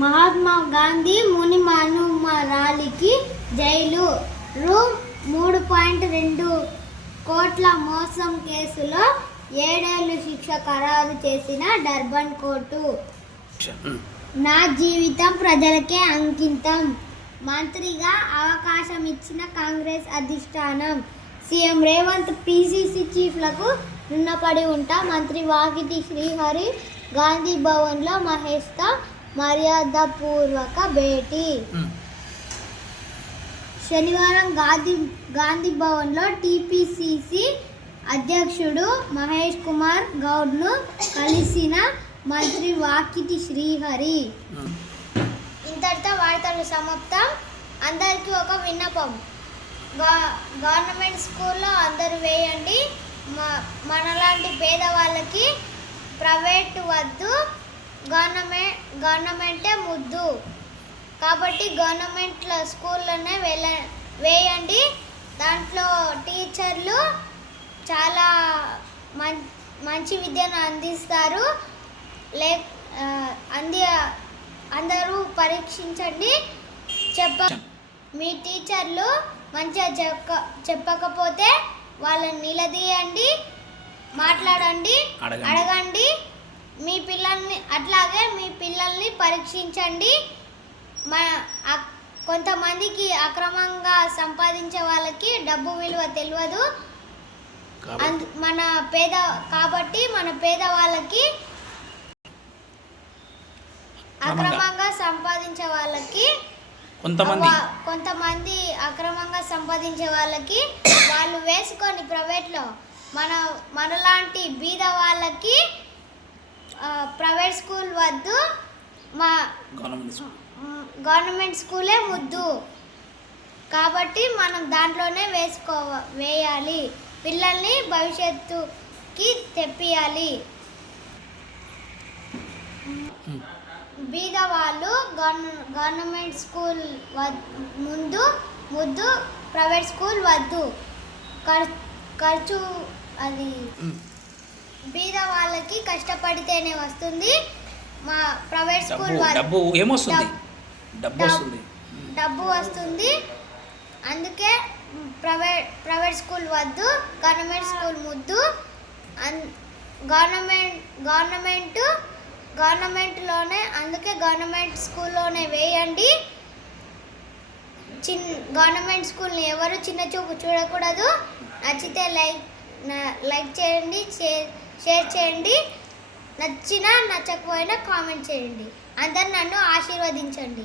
Mahatma Gandhi మునిమనుమరాలికి jail. రూ. 3.2 కోట్ల మోసం కేసులో 7 ఏళ్ల శిక్ష ఖరారు చేసిన డర్బన్ కోర్టు. నా జీవితం ప్రజలకే అంకితం. మంత్రిగా అవకాశం ఇచ్చిన కాంగ్రెస్ అధిష్టానం. సీఎం రేవంత్ పీసీసీ చీఫ్లకు రుణపడి ఉంటా. మంత్రి వాకిటి శ్రీహరి గాంధీ భవన్లో మహేష్తో మర్యాదపూర్వక భేటీ. శనివారం గాంధీ భవన్లో టీపీసీసీ అధ్యక్షుడు మహేష్ కుమార్ గౌడ్ను కలిసిన మంత్రి వాకిటి శ్రీహరి. ఇంతటితో వార్తలు సమాప్తం. అందరికీ ఒక విన్నపం. గవర్నమెంట్ స్కూల్లో అందరూ వేయండి. మనలాంటి పేదవాళ్ళకి ప్రైవేట్ వద్దు, గవర్నమెంటే ముద్దు. కాబట్టి గవర్నమెంట్ స్కూల్లోనే వేయండి. దాంట్లో టీచర్లు చాలా మంచి విద్యను అందిస్తారు. అందరూ పరీక్షించండి. మీ టీచర్లు మంచిగా చెప్పకపోతే వాళ్ళని నిలదీయండి, మాట్లాడండి, అడగండి. అట్లాగే మీ పిల్లల్ని పరీక్షించండి. కొంతమందికి అక్రమంగా సంపాదించే వాళ్ళకి డబ్బు విలువ తెలియదు. కాబట్టి మన పేదవాళ్ళకి అక్రమంగా సంపాదించే వాళ్ళకి కొంతమంది అక్రమంగా సంపాదించే వాళ్ళకి వాళ్ళు వేసుకొని ప్రైవేట్లో మనలాంటి బీద వాళ్ళకి ప్రైవేట్ స్కూల్ వద్దు, గవర్నమెంట్ స్కూలే ముద్దు. కాబట్టి మనం దాంట్లోనే వేయాలి. పిల్లల్ని భవిష్యత్తుకి తెప్పియాలి. బీద వాళ్ళు గవర్నమెంట్ స్కూల్ ముద్దు, ప్రైవేట్ స్కూల్ వద్దు. ఖర్చు అది బీద వాళ్ళకి కష్టపడితేనే వస్తుంది. మా ప్రైవేట్ స్కూల్ డబ్బు వస్తుంది. అందుకే ప్రైవేట్ స్కూల్ వద్దు, గవర్నమెంట్ స్కూల్ ముద్దు. గవర్నమెంట్లోనే అందుకే గవర్నమెంట్ స్కూల్లోనే వేయండి. గవర్నమెంట్ స్కూల్ని ఎవరు చిన్న చూపు చూడకూడదు. నచ్చితే లైక్ చేయండి, షేర్ చేయండి. నచ్చినా నచ్చకపోయినా కామెంట్ చేయండి. అందరు నన్ను ఆశీర్వదించండి.